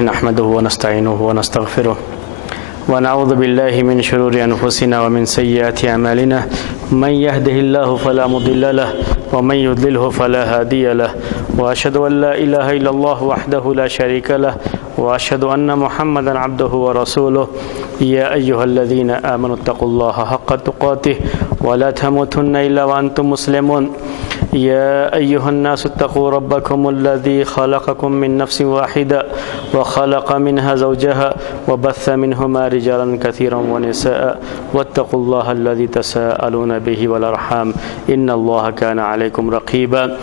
نحمده ونستعينه ونستغفره ونعوذ بالله من شرور أنفسنا ومن سيئات أعمالنا من يهده الله فلا مضل له ومن يضلله فلا هادي له وأشهد أن لا إله إلا الله وحده لا شريك له وأشهد أن محمدا عبده ورسوله يا أيها الذين آمنوا اتقوا الله حق تقاته ولا تموتن إلا وأنتم مسلمون يا أيها الناس اتقوا ربكم الذي خلقكم من نفس واحدة وخلق منها زوجها وبث منهما رجالا كثيرا ونساء واتقوا الله الذي تساءلون به والأرحام إن الله كان عليكم رقيبا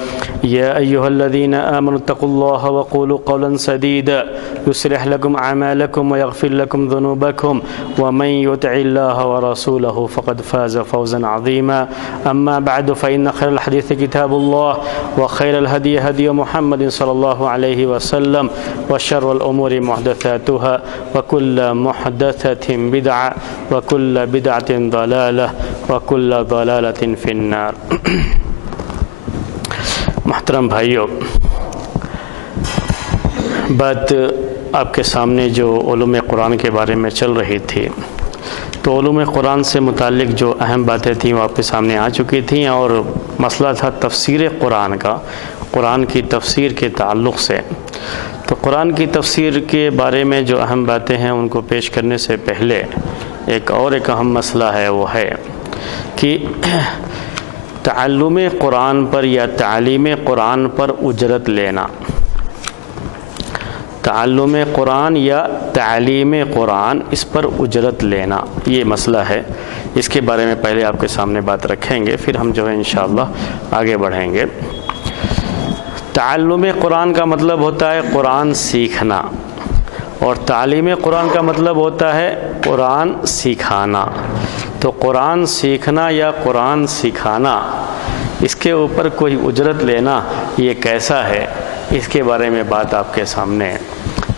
يا أيها الذين آمنوا اتقوا الله وقولوا قولا سديدا يصلح لكم أعمالكم ويغفر لكم ذنوبكم ومن يطع الله ورسوله فقد فاز فوزا عظيما أما بعد فإن خير الحديث كتاب الله وخير الهدي هدي محمد صلى الله عليه وسلم وشر الأمور محدثاتها وكل محدثة بدعة وكل بدعة ضلالة وكل ضلالة في النار. محترم بھائیو، بات آپ کے سامنے جو علوم قرآن کے بارے میں چل رہی تھی، تو علوم قرآن سے متعلق جو اہم باتیں تھیں وہ آپ کے سامنے آ چکی تھیں، اور مسئلہ تھا تفسیر قرآن کا، قرآن کی تفسیر کے تعلق سے. تو قرآن کی تفسیر کے بارے میں جو اہم باتیں ہیں ان کو پیش کرنے سے پہلے ایک اہم مسئلہ ہے، وہ ہے کہ تعلم قرآن پر یا تعلیم قرآن پر اجرت لینا. تعلم قرآن یا تعلیم قرآن، اس پر اجرت لینا، یہ مسئلہ ہے. اس کے بارے میں پہلے آپ کے سامنے بات رکھیں گے، پھر ہم جو ہے انشاءاللہ آگے بڑھیں گے. تعلم قرآن کا مطلب ہوتا ہے قرآن سیکھنا، اور تعلیم قرآن کا مطلب ہوتا ہے قرآن سکھانا. تو قرآن سیکھنا یا قرآن سکھانا، اس کے اوپر کوئی اجرت لینا، یہ کیسا ہے، اس کے بارے میں بات آپ کے سامنے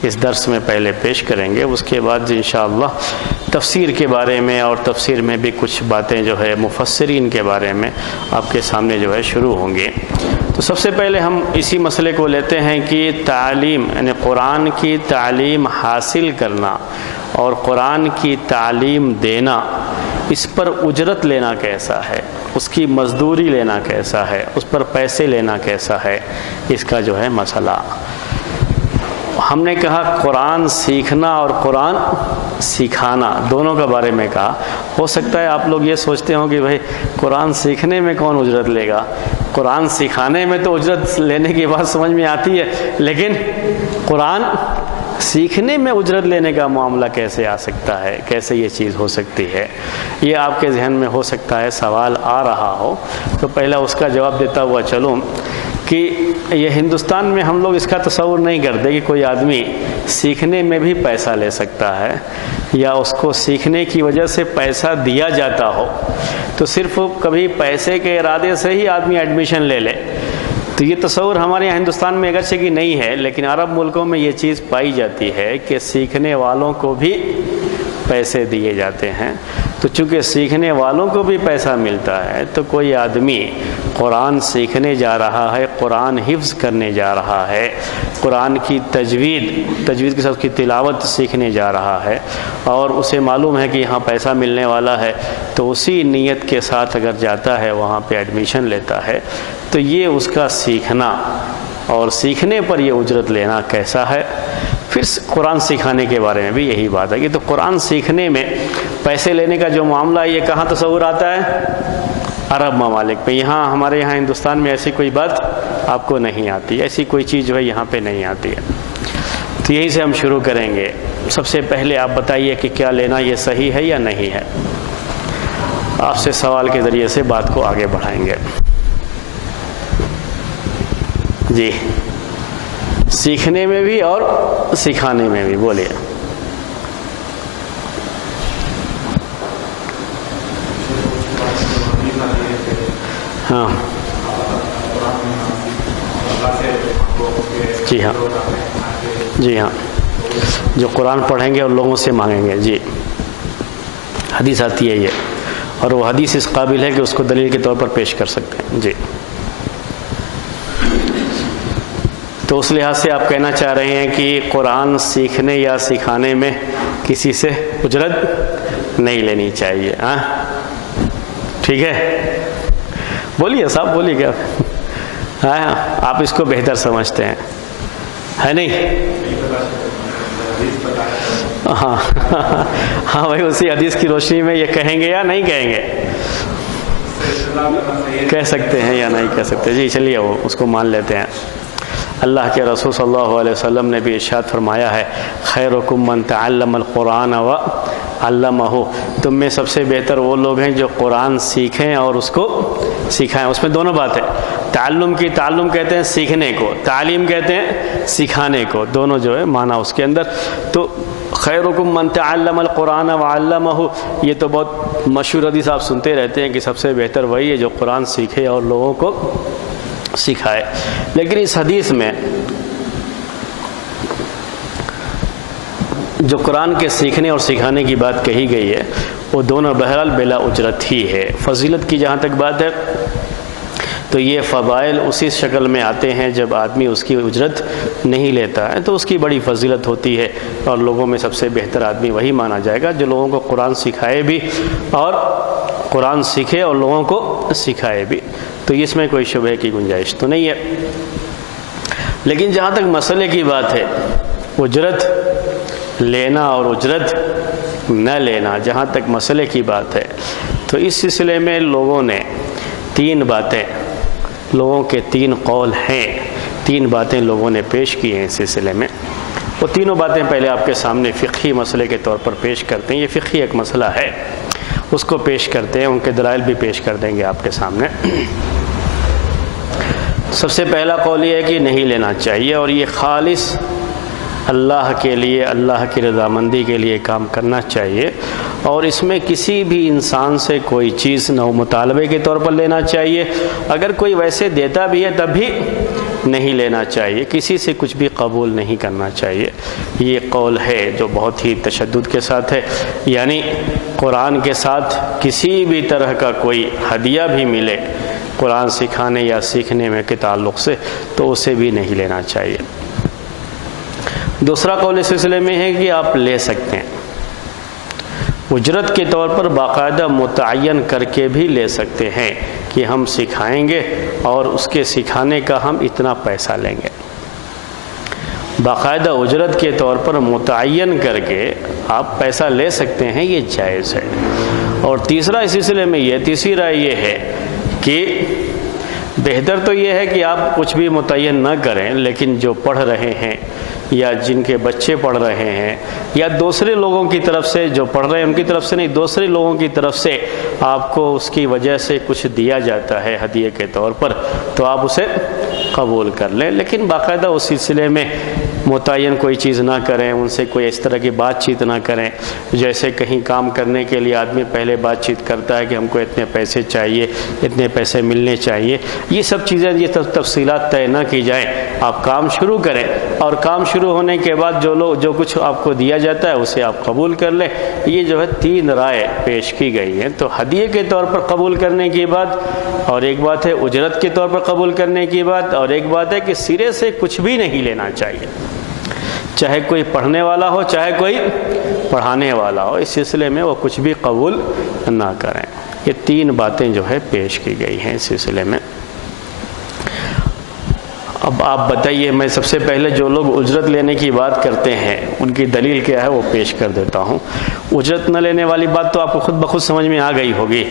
اس درس میں پہلے پیش کریں گے. اس کے بعد انشاءاللہ تفسیر کے بارے میں، اور تفسیر میں بھی کچھ باتیں جو ہے مفسرین کے بارے میں آپ کے سامنے جو ہے شروع ہوں گی. تو سب سے پہلے ہم اسی مسئلے کو لیتے ہیں کہ تعلیم یعنی قرآن کی تعلیم حاصل کرنا اور قرآن کی تعلیم دینا، اس پر اجرت لینا کیسا ہے، اس کی مزدوری لینا کیسا ہے، اس پر پیسے لینا کیسا ہے، اس کا جو ہے مسئلہ. ہم نے کہا قرآن سیکھنا اور قرآن سکھانا دونوں کا بارے میں کہا. ہو سکتا ہے آپ لوگ یہ سوچتے ہوں کہ بھائی قرآن سیکھنے میں کون اجرت لے گا، قرآن سکھانے میں تو اجرت لینے کی بات سمجھ میں آتی ہے، لیکن قرآن سیکھنے میں اجرت لینے کا معاملہ کیسے آ سکتا ہے، کیسے یہ چیز ہو سکتی ہے، یہ آپ کے ذہن میں ہو سکتا ہے سوال آ رہا ہو. تو پہلا اس کا جواب دیتا ہوا چلوں کہ یہ ہندوستان میں ہم لوگ اس کا تصور نہیں کرتے کہ کوئی آدمی سیکھنے میں بھی پیسہ لے سکتا ہے، یا اس کو سیکھنے کی وجہ سے پیسہ دیا جاتا ہو، تو صرف کبھی پیسے کے ارادے سے ہی آدمی ایڈمیشن لے لے. تو یہ تصور ہمارے یہاں ہندوستان میں اگرچہ کہ نہیں ہے، لیکن عرب ملکوں میں یہ چیز پائی جاتی ہے کہ سیکھنے والوں کو بھی پیسے دیے جاتے ہیں. تو چونکہ سیکھنے والوں کو بھی پیسہ ملتا ہے، تو کوئی آدمی قرآن سیکھنے جا رہا ہے، قرآن حفظ کرنے جا رہا ہے، قرآن کی تجوید کے ساتھ کی تلاوت سیکھنے جا رہا ہے، اور اسے معلوم ہے کہ یہاں پیسہ ملنے والا ہے، تو اسی نیت کے ساتھ اگر جاتا ہے وہاں پہ ایڈمیشن لیتا ہے، تو یہ اس کا سیکھنا، اور سیکھنے پر یہ اجرت لینا کیسا ہے. پھر قرآن سکھانے کے بارے میں بھی یہی بات ہے کہ تو قرآن سیکھنے میں پیسے لینے کا جو معاملہ ہے، یہ کہاں تصور آتا ہے؟ عرب ممالک میں. یہاں ہمارے یہاں ہندوستان میں ایسی کوئی بات آپ کو نہیں آتی، ایسی کوئی چیز جو ہے یہاں پہ نہیں آتی ہے. تو یہی سے ہم شروع کریں گے. سب سے پہلے آپ بتائیے کہ کیا لینا یہ صحیح ہے یا نہیں ہے. آپ سے سوال کے ذریعے سے بات کو آگے بڑھائیں گے. جی، سیکھنے میں بھی اور سکھانے میں بھی بولیے. ہاں جی ہاں، جی ہاں، جو قرآن پڑھیں گے اور لوگوں سے مانگیں گے. جی، حدیث آتی ہے یہ، اور وہ حدیث اس قابل ہے کہ اس کو دلیل کے طور پر پیش کر سکتے ہیں. جی، تو اس لحاظ سے آپ کہنا چاہ رہے ہیں کہ قرآن سیکھنے یا سکھانے میں کسی سے اجرت نہیں لینی چاہیے. ہاں ٹھیک ہے، بولیے صاحب، بولیے کیا. ہاں آپ اس کو بہتر سمجھتے ہیں، ہے نہیں؟ ہاں ہاں بھائی، اسی حدیث کی روشنی میں یہ کہیں گے یا نہیں کہیں گے؟ کہہ سکتے ہیں یا نہیں کہہ سکتے. جی چلیے، وہ اس کو مان لیتے ہیں. اللہ کے رسول صلی اللہ علیہ وسلم نے بھی ارشاد فرمایا ہے، خیرکم من تعلم القرآن وعلمہ، تم میں سب سے بہتر وہ لوگ ہیں جو قرآن سیکھیں اور اس کو سکھائیں. اس میں دونوں بات ہے. تعلم کہتے ہیں سیکھنے کو، تعلیم کہتے ہیں سکھانے کو، دونوں جو ہے معنی اس کے اندر. تو خیرکم من تعلم القرآن وعلمہ، یہ تو بہت مشہور حدیث آپ سنتے رہتے ہیں کہ سب سے بہتر وہی ہے جو قرآن سیکھے اور لوگوں کو سکھائے. لیکن اس حدیث میں جو قرآن کے سیکھنے اور سکھانے کی بات کہی گئی ہے وہ دونوں بہرحال بلا اجرت ہی ہے. فضیلت کی جہاں تک بات ہے تو یہ فضائل اسی شکل میں آتے ہیں جب آدمی اس کی اجرت نہیں لیتا ہے، تو اس کی بڑی فضیلت ہوتی ہے. اور لوگوں میں سب سے بہتر آدمی وہی مانا جائے گا جو لوگوں کو قرآن سکھائے بھی اور قرآن سیکھے اور لوگوں کو سکھائے بھی. تو اس میں کوئی شبہ کی گنجائش تو نہیں ہے. لیکن جہاں تک مسئلے کی بات ہے، اجرت لینا اور اجرت نہ لینا، جہاں تک مسئلے کی بات ہے تو اس سلسلے میں لوگوں نے 3 باتیں، لوگوں کے 3 قول ہیں، 3 باتیں لوگوں نے پیش کی ہیں اس سلسلے میں. وہ تینوں باتیں پہلے آپ کے سامنے فقہی مسئلے کے طور پر پیش کرتے ہیں. یہ فقہی ایک مسئلہ ہے، اس کو پیش کرتے ہیں، ان کے دلائل بھی پیش کر دیں گے آپ کے سامنے. سب سے پہلا قول یہ ہے کہ نہیں لینا چاہیے، اور یہ خالص اللہ کے لیے، اللہ کی رضامندی کے لیے کام کرنا چاہیے. اور اس میں کسی بھی انسان سے کوئی چیز نہ مطالبے کے طور پر لینا چاہیے. اگر کوئی ویسے دیتا بھی ہے تب بھی نہیں لینا چاہیے، کسی سے کچھ بھی قبول نہیں کرنا چاہیے. یہ قول ہے جو بہت ہی تشدد کے ساتھ ہے. یعنی قرآن کے ساتھ کسی بھی طرح کا کوئی ہدیہ بھی ملے قرآن سکھانے یا سیکھنے میں کے تعلق سے تو اسے بھی نہیں لینا چاہیے. دوسرا قول اس سلسلے میں ہے کہ آپ لے سکتے ہیں، اجرت کے طور پر باقاعدہ متعین کر کے بھی لے سکتے ہیں کہ ہم سکھائیں گے اور اس کے سکھانے کا ہم اتنا پیسہ لیں گے. باقاعدہ اجرت کے طور پر متعین کر کے آپ پیسہ لے سکتے ہیں، یہ جائز ہے. اور تیسرا اس سلسلے میں تیسری رائے یہ ہے کہ بہتر تو یہ ہے کہ آپ کچھ بھی متعین نہ کریں، لیکن جو پڑھ رہے ہیں یا جن کے بچے پڑھ رہے ہیں یا دوسرے لوگوں کی طرف سے، جو پڑھ رہے ہیں ان کی طرف سے نہیں، دوسرے لوگوں کی طرف سے آپ کو اس کی وجہ سے کچھ دیا جاتا ہے ہدیے کے طور پر، تو آپ اسے قبول کر لیں. لیکن باقاعدہ اس سلسلے میں متعین کوئی چیز نہ کریں، ان سے کوئی اس طرح کی بات چیت نہ کریں. جیسے کہیں کام کرنے کے لیے آدمی پہلے بات چیت کرتا ہے کہ ہم کو اتنے پیسے چاہیے، اتنے پیسے ملنے چاہیے. یہ سب چیزیں، یہ تفصیلات طے نہ کی جائیں. آپ کام شروع کریں اور کام شروع ہونے کے بعد جو کچھ آپ کو دیا جاتا ہے اسے آپ قبول کر لیں. یہ جو ہے 3 رائے پیش کی گئی ہیں. تو ہدیے کے طور پر قبول کرنے کی بات، اور ایک بات ہے اجرت کے طور پر قبول کرنے کی بات، اور ایک بات ہے کہ سرے سے کچھ بھی نہیں لینا چاہیے، چاہے کوئی پڑھنے والا ہو چاہے کوئی پڑھانے والا ہو. اس سلسلے میں وہ کچھ بھی قبول نہ کریں. یہ 3 باتیں جو ہے پیش کی گئی ہیں اس سلسلے میں. اب آپ بتائیے، میں سب سے پہلے جو لوگ اجرت لینے کی بات کرتے ہیں ان کی دلیل کیا ہے وہ پیش کر دیتا ہوں. اجرت نہ لینے والی بات تو آپ کو خود بخود سمجھ میں آ گئی ہوگی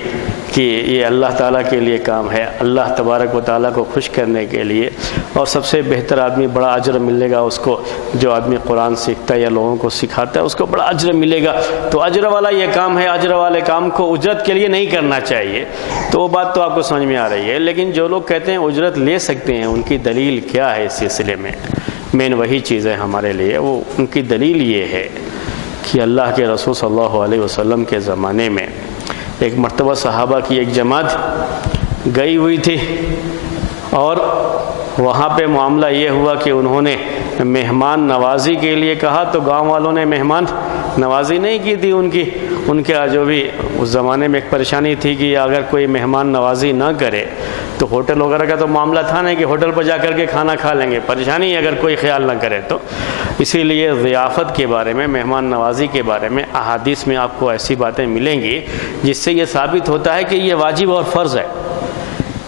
کہ یہ اللہ تعالیٰ کے لیے کام ہے، اللہ تبارک و تعالیٰ کو خوش کرنے کے لیے. اور سب سے بہتر آدمی، بڑا اجر ملے گا اس کو جو آدمی قرآن سیکھتا ہے یا لوگوں کو سکھاتا ہے، اس کو بڑا اجر ملے گا. تو اجر والا یہ کام ہے، اجر والے کام کو اجرت کے لیے نہیں کرنا چاہیے. تو وہ بات تو آپ کو سمجھ میں آ رہی ہے. لیکن جو لوگ کہتے ہیں اجرت لے سکتے ہیں، ان کی دلیل کیا ہے اس سلسلے میں؟ مین وہی چیز ہے ہمارے لیے. وہ ان کی دلیل یہ ہے کہ اللہ کے رسول صلی اللہ علیہ وسلم کے زمانے میں ایک مرتبہ صحابہ کی ایک جماعت گئی ہوئی تھی، اور وہاں پہ معاملہ یہ ہوا کہ انہوں نے مہمان نوازی کے لیے کہا تو گاؤں والوں نے مہمان نوازی نہیں کی تھی ان کے جو بھی اس زمانے میں ایک پریشانی تھی کہ اگر کوئی مہمان نوازی نہ کرے تو ہوٹل وغیرہ کا تو معاملہ تھا نہیں کہ ہوٹل پر جا کر کے کھانا کھا لیں گے، پریشانی ہے اگر کوئی خیال نہ کرے تو۔ اسی لیے ضیافت کے بارے میں، مہمان نوازی کے بارے میں احادیث میں آپ کو ایسی باتیں ملیں گی جس سے یہ ثابت ہوتا ہے کہ یہ واجب اور فرض ہے۔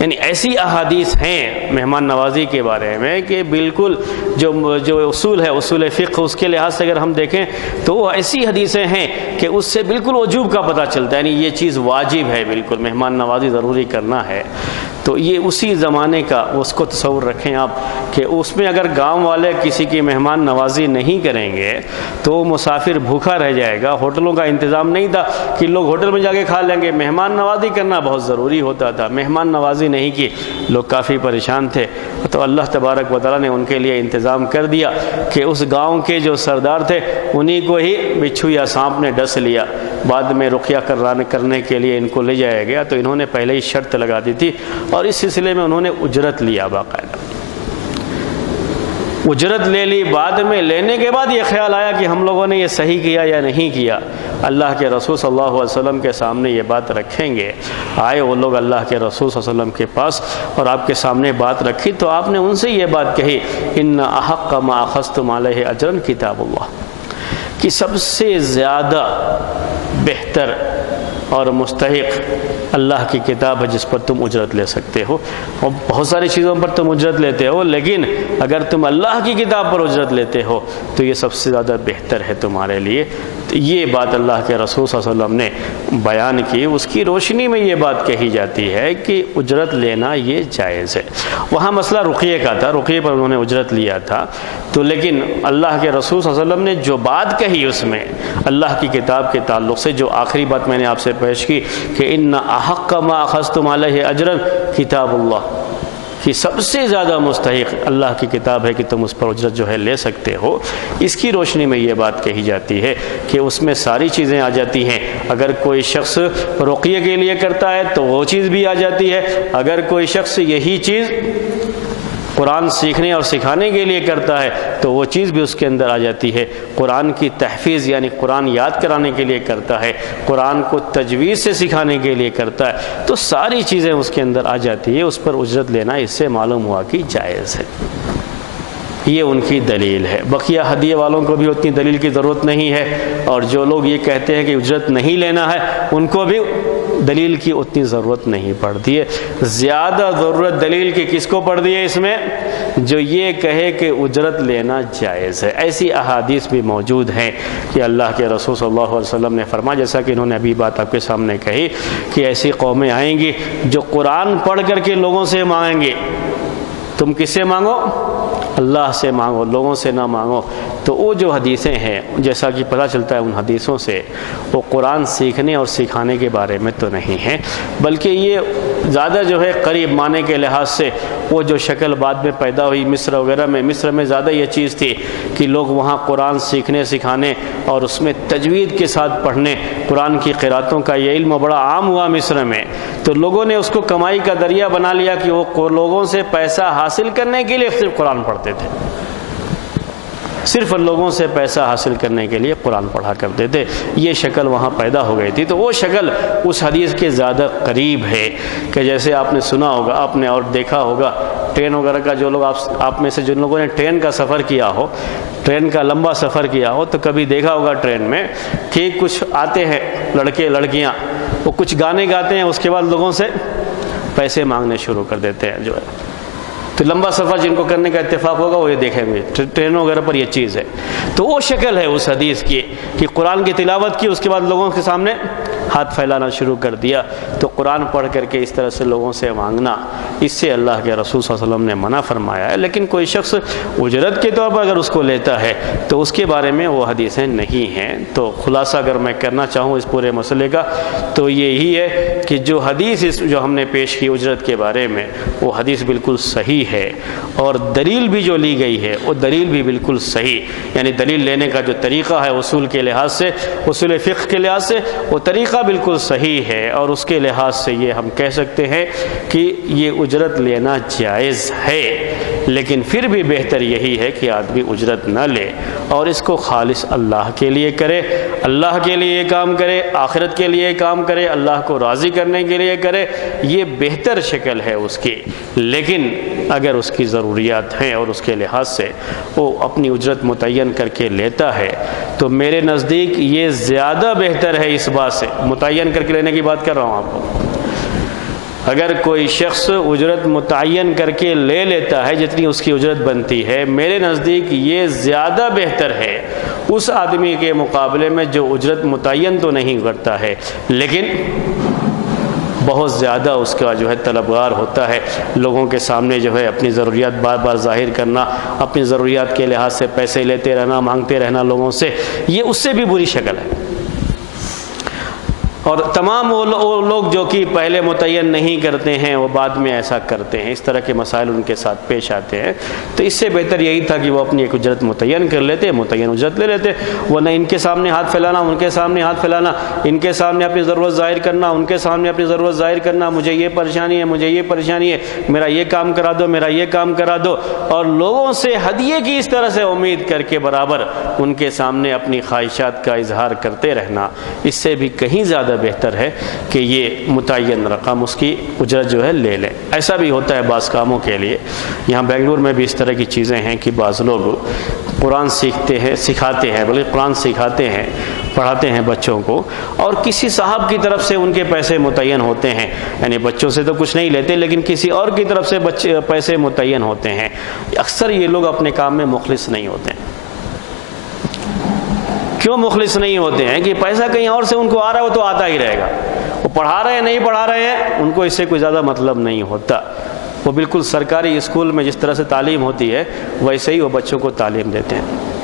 یعنی ایسی احادیث ہیں مہمان نوازی کے بارے میں کہ بالکل جو اصول ہے، اصول فقہ، اس کے لحاظ سے اگر ہم دیکھیں تو وہ ایسی حدیثیں ہیں کہ اس سے بالکل وجوب کا پتہ چلتا ہے، یعنی یہ چیز واجب ہے، بالکل مہمان نوازی ضروری کرنا ہے۔ تو یہ اسی زمانے کا، اس کو تصور رکھیں آپ کہ اس میں اگر گاؤں والے کسی کی مہمان نوازی نہیں کریں گے تو مسافر بھوکا رہ جائے گا۔ ہوٹلوں کا انتظام نہیں تھا کہ لوگ ہوٹل میں جا کے کھا لیں گے، مہمان نوازی کرنا بہت ضروری ہوتا تھا۔ مہمان نوازی نہیں کی، لوگ کافی پریشان تھے، تو اللہ تبارک و تعالیٰ نے ان کے لیے انتظام کر دیا کہ اس گاؤں کے جو سردار تھے انہی کو ہی بچھو یا سانپ نے ڈس لیا، بعد میں رقیہ کرنے کے لیے ان کو لے جایا گیا۔ تو انہوں نے پہلے ہی شرط لگا دی تھی اور اس سلسلے میں انہوں نے اجرت لیا، باقاعدہ اجرت لے لی۔ بعد میں لینے کے بعد یہ خیال آیا کہ ہم لوگوں نے یہ صحیح کیا یا نہیں کیا۔ اللہ کے رسول صلی اللہ علیہ وسلم کے سامنے یہ بات رکھیں گے۔ آئے وہ لوگ اللہ کے رسول صلی اللہ علیہ وسلم کے پاس اور آپ کے سامنے بات رکھی تو آپ نے ان سے یہ بات کہی، ان احق ما اخذتم علیہ اجرا کتاب اللہ، کہ سب سے زیادہ بہتر اور مستحق اللہ کی کتاب ہے جس پر تم اجرت لے سکتے ہو۔ اور بہت ساری چیزوں پر تم اجرت لیتے ہو، لیکن اگر تم اللہ کی کتاب پر اجرت لیتے ہو تو یہ سب سے زیادہ بہتر ہے تمہارے لیے۔ تو یہ بات اللہ کے رسول صلی اللہ علیہ وسلم نے بیان کی، اس کی روشنی میں یہ بات کہی جاتی ہے کہ اجرت لینا یہ جائز ہے۔ وہاں مسئلہ رقیے کا تھا، رقیے پر انہوں نے اجرت لیا تھا، تو لیکن اللہ کے رسول صلی اللہ علیہ وسلم نے جو بات کہی اس میں اللہ کی کتاب کے تعلق سے، جو آخری بات میں نے آپ سے پیش کی کہ ان احق ما اخذتم علیہ اجرا کتاب اللہ، کہ سب سے زیادہ مستحق اللہ کی کتاب ہے کہ تم اس پر اجرت جو ہے لے سکتے ہو، اس کی روشنی میں یہ بات کہی جاتی ہے کہ اس میں ساری چیزیں آ جاتی ہیں۔ اگر کوئی شخص رقیے کے لیے کرتا ہے تو وہ چیز بھی آ جاتی ہے، اگر کوئی شخص یہی چیز قرآن سیکھنے اور سکھانے کے لیے کرتا ہے تو وہ چیز بھی اس کے اندر آ جاتی ہے۔ قرآن کی تحفیظ یعنی قرآن یاد کرانے کے لیے کرتا ہے، قرآن کو تجوید سے سکھانے کے لیے کرتا ہے، تو ساری چیزیں اس کے اندر آ جاتی ہے۔ اس پر اجرت لینا اس سے معلوم ہوا کہ جائز ہے۔ یہ ان کی دلیل ہے۔ بقیہ ہدیے والوں کو بھی اتنی دلیل کی ضرورت نہیں ہے، اور جو لوگ یہ کہتے ہیں کہ اجرت نہیں لینا ہے ان کو بھی دلیل کی اتنی ضرورت نہیں پڑتی ہے۔ زیادہ ضرورت دلیل کی کس کو پڑتی ہے اس میں؟ جو یہ کہے کہ اجرت لینا جائز ہے۔ ایسی احادیث بھی موجود ہیں کہ اللہ کے رسول صلی اللہ علیہ وسلم نے فرمایا، جیسا کہ انہوں نے ابھی بات آپ کے سامنے کہی کہ ایسی قومیں آئیں گی جو قرآن پڑھ کر کے لوگوں سے مانگیں گے۔ تم کس سے مانگو؟ اللہ سے مانگو، لوگوں سے نہ مانگو۔ تو وہ جو حدیثیں ہیں، جیسا کہ پتہ چلتا ہے ان حدیثوں سے، وہ قرآن سیکھنے اور سکھانے کے بارے میں تو نہیں ہیں، بلکہ یہ زیادہ جو ہے قریب معنی کے لحاظ سے وہ جو شکل بعد میں پیدا ہوئی مصر وغیرہ میں، مصر میں زیادہ یہ چیز تھی کہ لوگ وہاں قرآن سیکھنے سکھانے اور اس میں تجوید کے ساتھ پڑھنے، قرآن کی قراتوں کا یہ علم بڑا عام ہوا مصر میں، تو لوگوں نے اس کو کمائی کا ذریعہ بنا لیا کہ وہ لوگوں سے پیسہ حاصل کرنے کے لیے صرف قرآن پڑھتے تھے، صرف لوگوں سے پیسہ حاصل کرنے کے لیے قرآن پڑھا کرتے تھے۔ یہ شکل وہاں پیدا ہو گئی تھی، تو وہ شکل اس حدیث کے زیادہ قریب ہے کہ جیسے آپ نے سنا ہوگا، آپ نے اور دیکھا ہوگا ٹرین وغیرہ کا، جو لوگ آپ میں سے جن لوگوں نے ٹرین کا سفر کیا ہو، ٹرین کا لمبا سفر کیا ہو، تو کبھی دیکھا ہوگا ٹرین میں کہ کچھ آتے ہیں لڑکے لڑکیاں، وہ کچھ گانے گاتے ہیں، اس کے بعد لوگوں سے پیسے مانگنے شروع کر دیتے ہیں جو ہے۔ تو لمبا سفر جن کو کرنے کا اتفاق ہوگا وہ یہ دیکھیں گے ٹرینوں وغیرہ پر یہ چیز ہے۔ تو وہ شکل ہے اس حدیث کی کہ قرآن کی تلاوت کی، اس کے بعد لوگوں کے سامنے ہاتھ پھیلانا شروع کر دیا۔ تو قرآن پڑھ کر کے اس طرح سے لوگوں سے مانگنا، اس سے اللہ کے رسول صلی اللہ علیہ وسلم نے منع فرمایا ہے۔ لیکن کوئی شخص اجرت کے طور پر اگر اس کو لیتا ہے تو اس کے بارے میں وہ حدیثیں نہیں ہیں۔ تو خلاصہ اگر میں کرنا چاہوں اس پورے مسئلے کا تو یہی ہے کہ جو حدیث جو ہم نے پیش کی اجرت کے بارے میں، وہ حدیث بالکل صحیح ہے، اور دلیل بھی جو لی گئی ہے وہ دلیل بھی بالکل صحیح، یعنی دلیل لینے کا جو طریقہ ہے اصول کے لحاظ سے، اصول فقہ کے لحاظ سے، وہ طریقہ بالکل صحیح ہے، اور اس کے لحاظ سے یہ ہم کہہ سکتے ہیں کہ یہ اجرت لینا جائز ہے۔ لیکن پھر بھی بہتر یہی ہے کہ آدمی اجرت نہ لے اور اس کو خالص اللہ کے لیے کرے، اللہ کے لیے کام کرے، آخرت کے لیے کام کرے، اللہ کو راضی کرنے کے لیے کرے، یہ بہتر شکل ہے اس کی۔ لیکن اگر اس کی ضروریات ہیں اور اس کے لحاظ سے وہ اپنی اجرت متعین کر کے لیتا ہے تو میرے نزدیک یہ زیادہ بہتر ہے اس بات سے، متعین کر کے لینے کی بات کر رہا ہوں آپ کو۔ اگر کوئی شخص اجرت متعین کر کے لے لیتا ہے جتنی اس کی اجرت بنتی ہے، میرے نزدیک یہ زیادہ بہتر ہے اس آدمی کے مقابلے میں جو اجرت متعین تو نہیں کرتا ہے لیکن بہت زیادہ اس کا جو ہے طلبگار ہوتا ہے، لوگوں کے سامنے جو ہے اپنی ضروریات بار بار ظاہر کرنا، اپنی ضروریات کے لحاظ سے پیسے لیتے رہنا، مانگتے رہنا لوگوں سے، یہ اس سے بھی بری شکل ہے۔ اور تمام وہ لوگ جو کہ پہلے متعین نہیں کرتے ہیں وہ بعد میں ایسا کرتے ہیں، اس طرح کے مسائل ان کے ساتھ پیش آتے ہیں، تو اس سے بہتر یہی تھا کہ وہ اپنی ایک اجرت متعین کر لیتے، متعین اجرت لے لیتے، ورنہ ان کے سامنے ہاتھ پھیلانا، ان کے سامنے ہاتھ پھیلانا، ان کے سامنے اپنی ضرورت ظاہر کرنا، ان کے سامنے اپنی ضرورت ظاہر کرنا، مجھے یہ پریشانی ہے، مجھے یہ پریشانی ہے، میرا یہ کام کرا دو، میرا یہ کام کرا دو، اور لوگوں سے ہدیے کی اس طرح سے امید کر کے برابر ان کے سامنے اپنی خواہشات کا اظہار کرتے رہنا، اس سے بھی کہیں زیادہ بہتر ہے کہ یہ متعین رقم اس کی اجرت جو ہے لے لیں۔ ایسا بھی ہوتا ہے بعض کاموں کے لیے، یہاں بنگلور میں بھی اس طرح کی چیزیں ہیں کہ بعض لوگ قرآن سکھاتے ہیں بلکہ قرآن سکھاتے ہیں، پڑھاتے ہیں بچوں کو، اور کسی صاحب کی طرف سے ان کے پیسے متعین ہوتے ہیں، یعنی بچوں سے تو کچھ نہیں لیتے لیکن کسی اور کی طرف سے پیسے متعین ہوتے ہیں۔ اکثر یہ لوگ اپنے کام میں مخلص نہیں ہوتے ہیں۔ کیوں مخلص نہیں ہوتے ہیں؟ کہ پیسہ کہیں اور سے ان کو آ رہا ہو تو آتا ہی رہے گا، وہ پڑھا رہے ہیں نہیں پڑھا رہے ہیں ان کو اس سے کوئی زیادہ مطلب نہیں ہوتا، وہ بالکل سرکاری اسکول میں جس طرح سے تعلیم ہوتی ہے ویسے ہی وہ بچوں کو تعلیم دیتے ہیں۔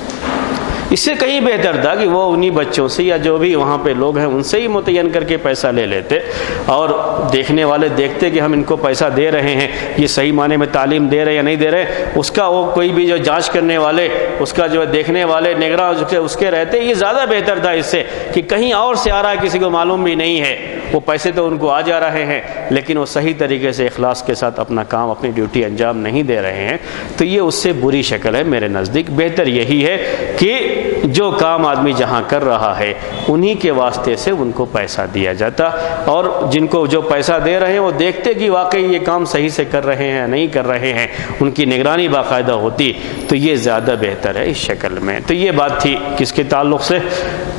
اس سے کہیں بہتر تھا کہ وہ انہی بچوں سے یا جو بھی وہاں پہ لوگ ہیں ان سے ہی متعین کر کے پیسہ لے لیتے، اور دیکھنے والے دیکھتے کہ ہم ان کو پیسہ دے رہے ہیں، یہ صحیح معنی میں تعلیم دے رہے یا نہیں دے رہے، اس کا وہ کوئی بھی جو جانچ کرنے والے، اس کا جو دیکھنے والے نگراں اس کے رہتے، یہ زیادہ بہتر تھا اس سے کہ کہیں اور سے آ رہا ہے، کسی کو معلوم بھی نہیں ہے، وہ پیسے تو ان کو آ جا رہے ہیں لیکن وہ صحیح طریقے سے اخلاص کے ساتھ اپنا کام، اپنی ڈیوٹی انجام نہیں دے رہے ہیں، تو یہ اس سے بری شکل ہے۔ میرے نزدیک بہتر یہی ہے کہ جو کام آدمی جہاں کر رہا ہے انہی کے واسطے سے ان کو پیسہ دیا جاتا، اور جن کو جو پیسہ دے رہے ہیں وہ دیکھتے کہ واقعی یہ کام صحیح سے کر رہے ہیں یا نہیں کر رہے ہیں، ان کی نگرانی باقاعدہ ہوتی، تو یہ زیادہ بہتر ہے اس شکل میں۔ تو یہ بات تھی کس کے تعلق سے؟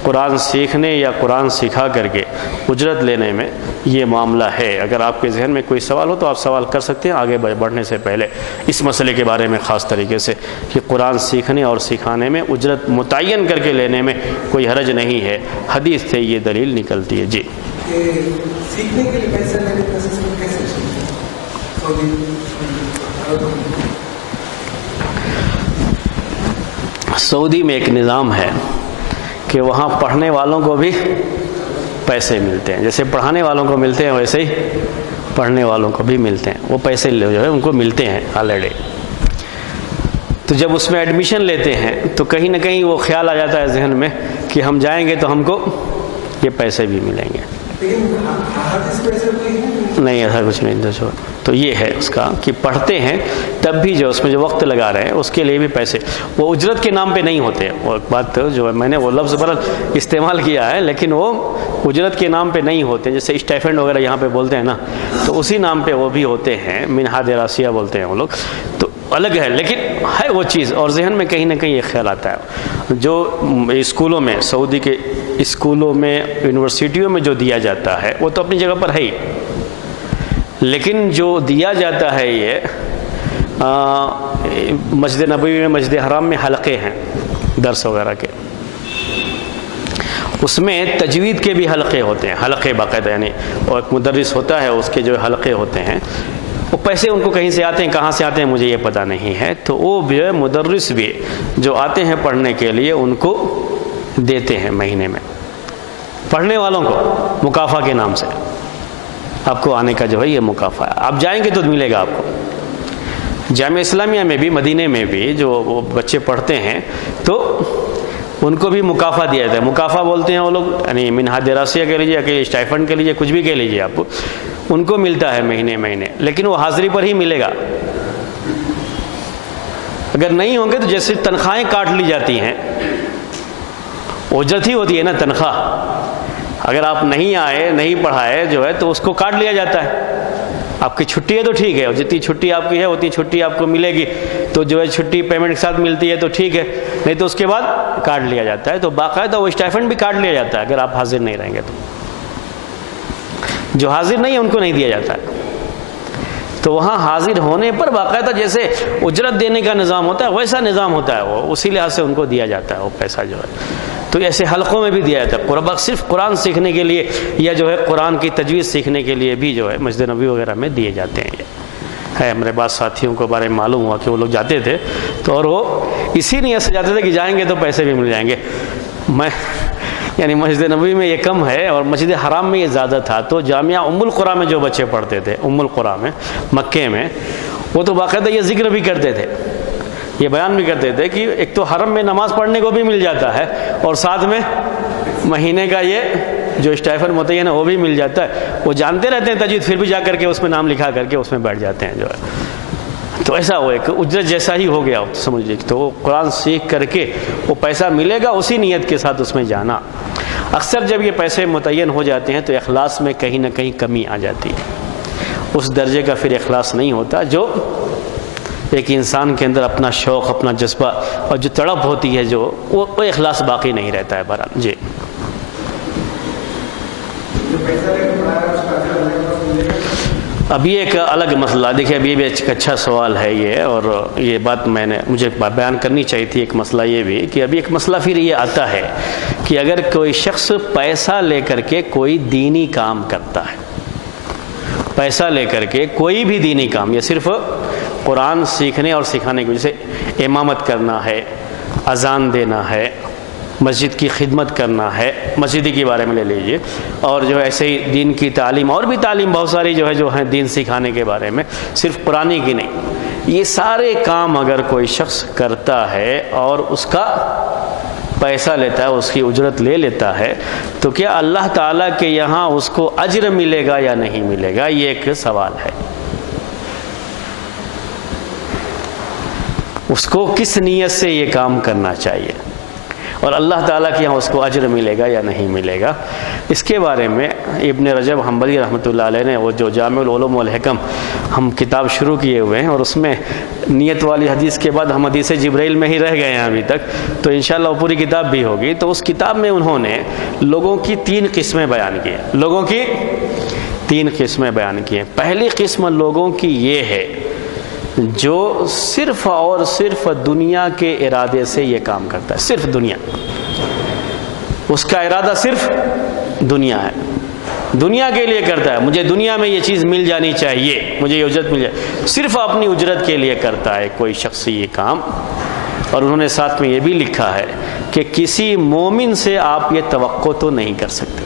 قرآن سیکھنے یا قرآن سکھا کر کے اجرت لینے میں یہ معاملہ ہے۔ اگر آپ کے ذہن میں کوئی سوال ہو تو آپ سوال کر سکتے ہیں آگے بڑھنے سے پہلے، اس مسئلے کے بارے میں خاص طریقے سے کہ قرآن سیکھنے اور سکھانے میں اجرت متعین کر کے لینے میں کوئی حرج نہیں ہے، حدیث سے یہ دلیل نکلتی ہے۔ جی، سیکھنے کے لیے پیسہ لینے کا سسٹم کیسے سعودی میں ایک نظام ہے کہ وہاں پڑھنے والوں کو بھی پیسے ملتے ہیں، جیسے پڑھانے والوں کو ملتے ہیں ویسے ہی پڑھنے والوں کو بھی ملتے ہیں، وہ پیسے جو ہے ان کو ملتے ہیں آلریڈی۔ تو جب اس میں ایڈمیشن لیتے ہیں تو کہیں نہ کہیں وہ خیال آ جاتا ہے ذہن میں کہ ہم جائیں گے تو ہم کو یہ پیسے بھی ملیں گے، نہیں ایسا کچھ نہیں۔ تو یہ ہے اس کا کہ پڑھتے ہیں تب بھی جو اس میں جو وقت لگا رہے ہیں اس کے لیے بھی پیسے، وہ اجرت کے نام پہ نہیں ہوتے، وہ بات جو میں نے وہ لفظ پر استعمال کیا ہے لیکن وہ اجرت کے نام پہ نہیں ہوتے، جیسے اسٹائفنڈ وغیرہ یہاں پہ بولتے ہیں نا، تو اسی نام پہ وہ بھی ہوتے ہیں، منحہ دراسیہ بولتے ہیں وہ لوگ، تو الگ ہے لیکن ہے وہ چیز، اور ذہن میں کہیں نہ کہیں یہ خیال آتا ہے۔ جو اسکولوں میں، سعودی کے اسکولوں میں، یونیورسٹیوں میں جو دیا جاتا ہے وہ تو اپنی جگہ پر ہے ہی، لیکن جو دیا جاتا ہے یہ مسجد نبوی میں، مسجد حرام میں حلقے ہیں درس وغیرہ کے، اس میں تجوید کے بھی حلقے ہوتے ہیں، حلقے باقاعدہ، یعنی اور ایک مدرس ہوتا ہے اس کے جو حلقے ہوتے ہیں، وہ پیسے ان کو کہیں سے آتے ہیں، کہاں سے آتے ہیں مجھے یہ پتہ نہیں ہے، تو وہ بھی مدرس بھی جو آتے ہیں پڑھنے کے لیے ان کو دیتے ہیں مہینے میں، پڑھنے والوں کو مکافہ کے نام سے، آپ کو آنے کا جو ہے یہ مکافہ ہے، آپ جائیں گے تو ملے گا آپ کو۔ جامعہ اسلامیہ میں بھی، مدینے میں بھی جو وہ بچے پڑھتے ہیں تو ان کو بھی مکافہ دیا جاتا ہے، مکافہ بولتے ہیں وہ لوگ، یعنی منحہ دراسیہ کہہ لیجیے، کہ اسٹائفنڈ کے لیجیے، کچھ بھی کہہ لیجیے آپ، ان کو ملتا ہے مہینے مہینے، لیکن وہ حاضری پر ہی ملے گا، اگر نہیں ہوں گے تو جیسے تنخواہیں کاٹ لی جاتی ہیں، اجرت ہی ہوتی ہے نا تنخواہ، اگر آپ نہیں آئے نہیں پڑھائے جو ہے تو اس کو کاٹ لیا جاتا ہے۔ آپ کی چھٹی ہے تو ٹھیک ہے، اور جتنی چھٹی آپ کی ہے اتنی چھٹی آپ کو ملے گی، تو جو ہے چھٹی پیمنٹ کے ساتھ ملتی ہے تو ٹھیک ہے، نہیں تو اس کے بعد کاٹ لیا جاتا ہے۔ تو باقاعدہ وہ اسٹائفنڈ بھی کاٹ لیا جاتا ہے اگر آپ حاضر نہیں رہیں گے تو، جو حاضر نہیں ہے ان کو نہیں دیا جاتا ہے۔ تو وہاں حاضر ہونے پر باقاعدہ جیسے اجرت دینے کا نظام ہوتا ہے ویسا نظام ہوتا ہے، وہ اسی لحاظ سے ان کو دیا جاتا ہے وہ پیسہ جو ہے۔ تو ایسے حلقوں میں بھی دیا جاتا ہے، صرف قرآن سیکھنے کے لیے یا جو ہے قرآن کی تجوید سیکھنے کے لیے بھی جو ہے مسجد نبوی وغیرہ میں دیے جاتے ہیں۔ یہ ہے ہمارے بعض ساتھیوں کو بارے میں معلوم ہوا کہ وہ لوگ جاتے تھے تو، اور وہ اسی نیت سے جاتے تھے کہ جائیں گے تو پیسے بھی مل جائیں گے۔ یعنی مسجد نبوی میں یہ کم ہے اور مسجد حرام میں یہ زیادہ تھا۔ تو جامعہ ام القریٰ میں جو بچے پڑھتے تھے، ام القریٰ میں مکے میں، وہ تو باقاعدہ یہ ذکر بھی کرتے تھے، یہ بیان بھی کرتے تھے کہ ایک تو حرم میں نماز پڑھنے کو بھی مل جاتا ہے اور ساتھ میں مہینے کا یہ جو اسٹائفن متعین ہے وہ بھی مل جاتا ہے۔ وہ جانتے رہتے ہیں تجوید، پھر بھی جا کر کے اس میں نام لکھا کر کے اس میں بیٹھ جاتے ہیں جو ہے۔ تو ایسا وہ ایک اجرت جیسا ہی ہو گیا سمجھ لیجیے۔ تو وہ قرآن سیکھ کر کے وہ پیسہ ملے گا، اسی نیت کے ساتھ اس میں جانا۔ اکثر جب یہ پیسے متعین ہو جاتے ہیں تو اخلاص میں کہیں نہ کہیں کمی آ جاتی ہے، اس درجے کا پھر اخلاص نہیں ہوتا جو ایک انسان کے اندر اپنا شوق، اپنا جذبہ اور جو تڑپ ہوتی ہے، جو وہ اخلاص باقی نہیں رہتا ہے۔ بہرحال جی ابھی ایک الگ مسئلہ دیکھیں، ابھی بھی ایک اچھا سوال ہے یہ، اور یہ بات مجھے بیان کرنی چاہیے تھی۔ ایک مسئلہ یہ بھی کہ ابھی ایک مسئلہ پھر یہ آتا ہے کہ اگر کوئی شخص پیسہ لے کر کے کوئی دینی کام کرتا ہے، پیسہ لے کر کے کوئی بھی دینی کام، یہ صرف قرآن سیکھنے اور سکھانے کی وجہ سے امامت کرنا ہے، اذان دینا ہے، مسجد کی خدمت کرنا ہے، مسجد کے بارے میں لے لیجئے، اور جو ایسے ہی دین کی تعلیم، اور بھی تعلیم بہت ساری جو ہیں دین سکھانے کے بارے میں، صرف قرآنی کی نہیں، یہ سارے کام اگر کوئی شخص کرتا ہے اور اس کا پیسہ لیتا ہے، اس کی اجرت لے لیتا ہے، تو کیا اللہ تعالیٰ کے یہاں اس کو اجر ملے گا یا نہیں ملے گا؟ یہ ایک سوال ہے۔ اس کو کس نیت سے یہ کام کرنا چاہیے اور اللہ تعالیٰ کے یہاں اس کو اجر ملے گا یا نہیں ملے گا؟ اس کے بارے میں ابن رجب حنبلی رحمۃ اللہ علیہ نے وہ جو جامع العلوم والحکم ہم کتاب شروع کیے ہوئے ہیں، اور اس میں نیت والی حدیث کے بعد ہم حدیث جبرائیل میں ہی رہ گئے ہیں ابھی تک، تو انشاءاللہ وہ پوری کتاب بھی ہوگی۔ تو اس کتاب میں انہوں نے لوگوں کی 3 قسمیں بیان کی ہیں، لوگوں کی 3 قسمیں بیان کی ہیں۔ پہلی قسم لوگوں کی یہ ہے جو صرف اور صرف دنیا کے ارادے سے یہ کام کرتا ہے، صرف دنیا، اس کا ارادہ صرف دنیا ہے، دنیا کے لیے کرتا ہے، مجھے دنیا میں یہ چیز مل جانی چاہیے، مجھے یہ اجرت مل جائے، صرف اپنی اجرت کے لیے کرتا ہے کوئی شخص یہ کام۔ اور انہوں نے ساتھ میں یہ بھی لکھا ہے کہ کسی مومن سے آپ یہ توقع تو نہیں کر سکتے،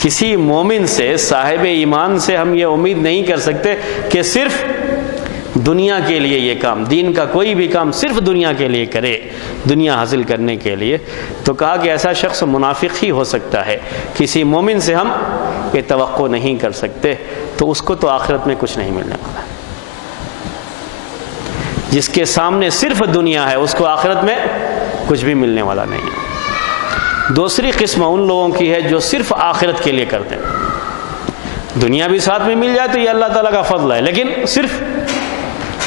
کسی مومن سے، صاحب ایمان سے ہم یہ امید نہیں کر سکتے کہ صرف دنیا کے لیے یہ کام، دین کا کوئی بھی کام صرف دنیا کے لیے کرے، دنیا حاصل کرنے کے لیے۔ تو کہا کہ ایسا شخص منافق ہی ہو سکتا ہے، کسی مومن سے ہم یہ توقع نہیں کر سکتے، تو اس کو تو آخرت میں کچھ نہیں ملنے والا ہے۔ جس کے سامنے صرف دنیا ہے اس کو آخرت میں کچھ بھی ملنے والا نہیں ہے۔ دوسری قسم ان لوگوں کی ہے جو صرف آخرت کے لیے کرتے ہیں، دنیا بھی ساتھ میں مل جائے تو یہ اللہ تعالیٰ کا فضل ہے، لیکن صرف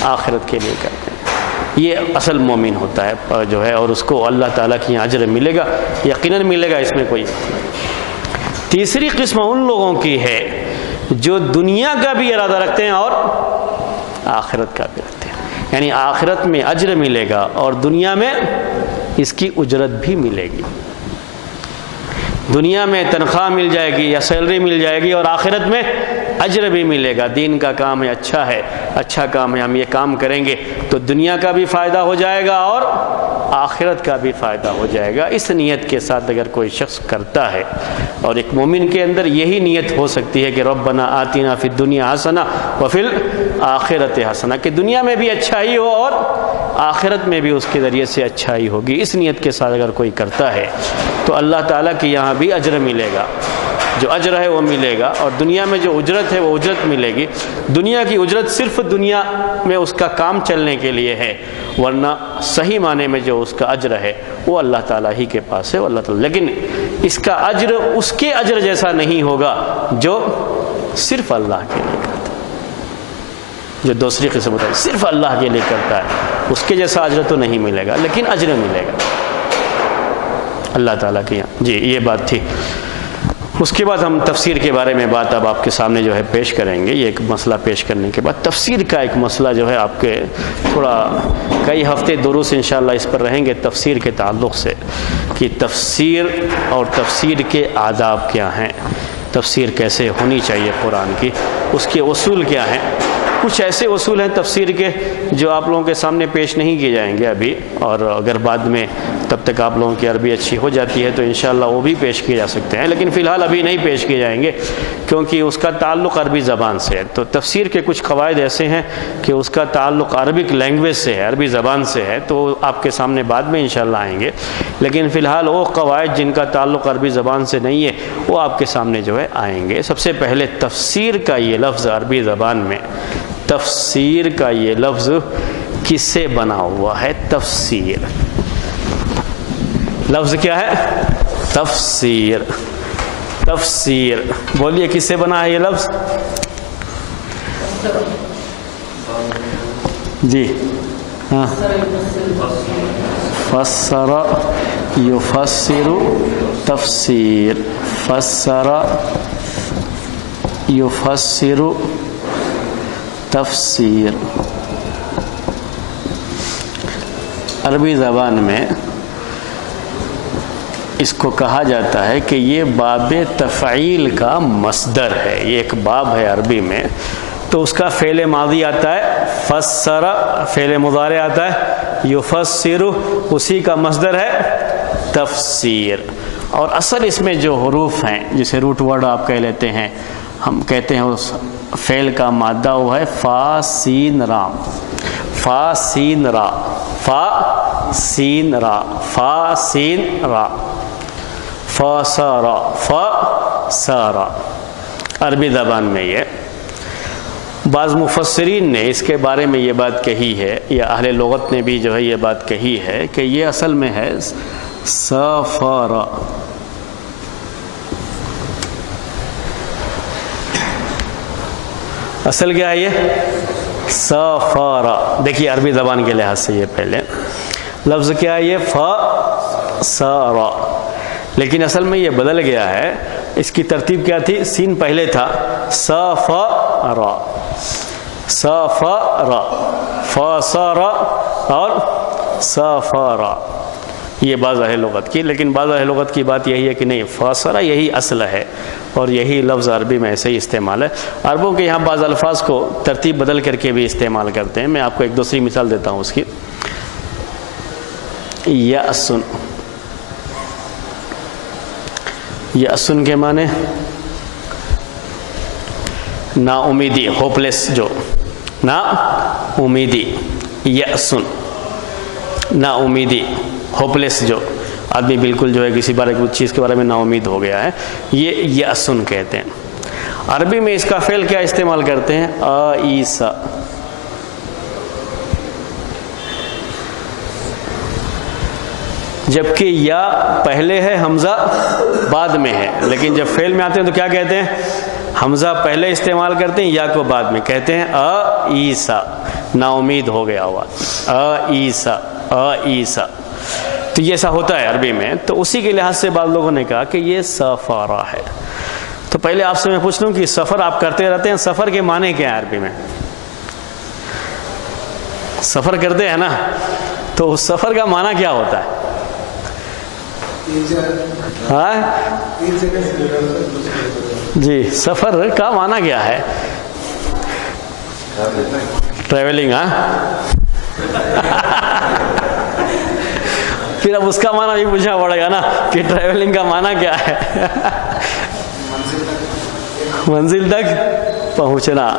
آخرت کے لیے کرتے ہیں، یہ اصل مومن ہوتا ہے جو ہے، اور اس کو اللہ تعالیٰ کی اجر ملے گا، یقیناً ملے گا، اس میں کوئی۔ تیسری قسم ان لوگوں کی ہے جو دنیا کا بھی ارادہ رکھتے ہیں اور آخرت کا بھی رکھتے ہیں، یعنی آخرت میں اجر ملے گا اور دنیا میں اس کی اجرت بھی ملے گی، دنیا میں تنخواہ مل جائے گی یا سیلری مل جائے گی، اور آخرت میں اجر بھی ملے گا۔ دین کا کام ہے، اچھا کام ہے، ہم یہ کام کریں گے تو دنیا کا بھی فائدہ ہو جائے گا اور آخرت کا بھی فائدہ ہو جائے گا۔ اس نیت کے ساتھ اگر کوئی شخص کرتا ہے، اور ایک مومن کے اندر یہی نیت ہو سکتی ہے کہ ربنا آتنا فی الدنیا حسنہ وفی الآخرۃ حسنہ، کہ دنیا میں بھی اچھائی ہو اور آخرت میں بھی اس کے ذریعے سے اچھائی ہوگی۔ اس نیت کے ساتھ اگر کوئی کرتا ہے تو اللہ تعالیٰ کے یہاں بھی اجر ملے گا، جو اجر ہے وہ ملے گا، اور دنیا میں جو اجرت ہے وہ اجرت ملے گی۔ دنیا کی اجرت صرف دنیا میں اس کا کام چلنے کے لیے ہے، ورنہ صحیح معنی میں جو اس کا اجر ہے وہ اللہ تعالیٰ ہی کے پاس ہے، اللہ تعالیٰ، لیکن اس کا اجر اس کے اجر جیسا نہیں ہوگا جو صرف اللہ کے لیے کرتا ہے، جو دوسری قسم ہوتا ہے صرف اللہ کے لیے کرتا ہے، اس کے جیسا اجر تو نہیں ملے گا، لیکن اجر ملے گا اللہ تعالیٰ کے یہاں۔ جی یہ بات تھی۔ اس کے بعد ہم تفسیر کے بارے میں بات اب آپ کے سامنے جو ہے پیش کریں گے۔ یہ ایک مسئلہ پیش کرنے کے بعد تفسیر کا ایک مسئلہ جو ہے آپ کے تھوڑا کئی ہفتے دروس انشاءاللہ اس پر رہیں گے تفسیر کے تعلق سے، کہ تفسیر اور تفسیر کے آداب کیا ہیں، تفسیر کیسے ہونی چاہیے قرآن کی، اس کے اصول کیا ہیں۔ کچھ ایسے اصول ہیں تفسیر کے جو آپ لوگوں کے سامنے پیش نہیں کیے جائیں گے ابھی، اور اگر بعد میں تب تک آپ لوگوں کی عربی اچھی ہو جاتی ہے تو انشاءاللہ وہ بھی پیش کیے جا سکتے ہیں، لیکن فی الحال ابھی نہیں پیش کیے جائیں گے کیونکہ اس کا تعلق عربی زبان سے ہے۔ تو تفسیر کے کچھ قواعد ایسے ہیں کہ اس کا تعلق عربک لینگویج سے ہے، عربی زبان سے ہے، تو آپ کے سامنے بعد میں انشاءاللہ آئیں گے، لیکن فی الحال وہ قواعد جن کا تعلق عربی زبان سے نہیں ہے وہ آپ کے سامنے جو ہے آئیں گے۔ سب سے پہلے تفسیر کا یہ لفظ عربی زبان میں، تفسیر کا یہ لفظ کس سے بنا ہوا ہے؟ تفسیر لفظ کیا ہے؟ تفسیر۔ تفسیر بولیے کس سے بنا ہے یہ لفظ؟ جی ہاں، فسر یفسر تفسیر، فسر یفسر تفسیر۔ عربی زبان میں اس کو کہا جاتا ہے کہ یہ باب تفعیل کا مصدر ہے، یہ ایک باب ہے عربی میں، تو اس کا فعل ماضی آتا ہے فسر، فعل مضارع آتا ہے یفسر، اسی کا مصدر ہے تفسیر۔ اور اصل اس میں جو حروف ہیں جسے روٹ ورڈ آپ کہہ لیتے ہیں، ہم کہتے ہیں اس فعل کا مادہ وہ ہے فا سین را، فا سین را، فا سین را، فا سین را، فا سارا، فا سارا۔ عربی زبان میں یہ بعض مفسرین نے اس کے بارے میں یہ بات کہی ہے، یا اہل لغت نے بھی جو ہے یہ بات کہی ہے کہ یہ اصل میں ہے سافارا، اصل کیا ہے یہ؟ سافارا۔ دیکھیے عربی زبان کے لحاظ سے یہ پہلے لفظ کیا ہے؟ یہ فا سارا، لیکن اصل میں یہ بدل گیا ہے۔ اس کی ترتیب کیا تھی؟ سین پہلے تھا سافارا، سافارا، فاسارا اور سافارا، یہ بعض اہل لغت کی، لیکن بعض اہل لغت کی بات یہی ہے کہ نہیں، فاسرہ یہی اصل ہے اور یہی لفظ عربی میں ایسے ہی استعمال ہے۔ عربوں کے یہاں بعض الفاظ کو ترتیب بدل کر کے بھی استعمال کرتے ہیں۔ میں آپ کو ایک دوسری مثال دیتا ہوں اس کی۔ یأسن، یأسن کے معنی نا امیدی، ہوپلیس، جو نا امیدی، یأسن نا امیدی، ہوپلیس، جو آدمی بالکل جو ہے کسی چیز کے بارے میں نا امید ہو گیا ہے، یہ یأسن کہتے ہیں۔ عربی میں اس کا فعل کیا استعمال کرتے ہیں؟ آئیسا، جبکہ یا پہلے ہے، حمزہ بعد میں ہے، لیکن جب فعل میں آتے ہیں تو کیا کہتے ہیں؟ حمزہ پہلے استعمال کرتے ہیں، یا کو بعد میں، کہتے ہیں آئیسا، نا امید ہو گیا ہوا، آئیسا، آئیسا۔ تو یہ ایسا ہوتا ہے عربی میں، تو اسی کے لحاظ سے بعض لوگوں نے کہا کہ یہ سفارہ ہے۔ تو پہلے آپ سے میں پوچھ لوں کہ سفر آپ کرتے رہتے ہیں، سفر کے معنی کیا ہے عربی میں؟ سفر کرتے ہیں نا، تو اس سفر کا معنی کیا ہوتا ہے؟ ہاں جی، سفر کا معنی کیا ہے؟ ٹریولنگ۔ ہاں پھر اب اس کا معنی بھی پوچھنا پڑے گا نا کہ ٹریولنگ کا معنی کیا ہے؟ منزل تک پہنچنا۔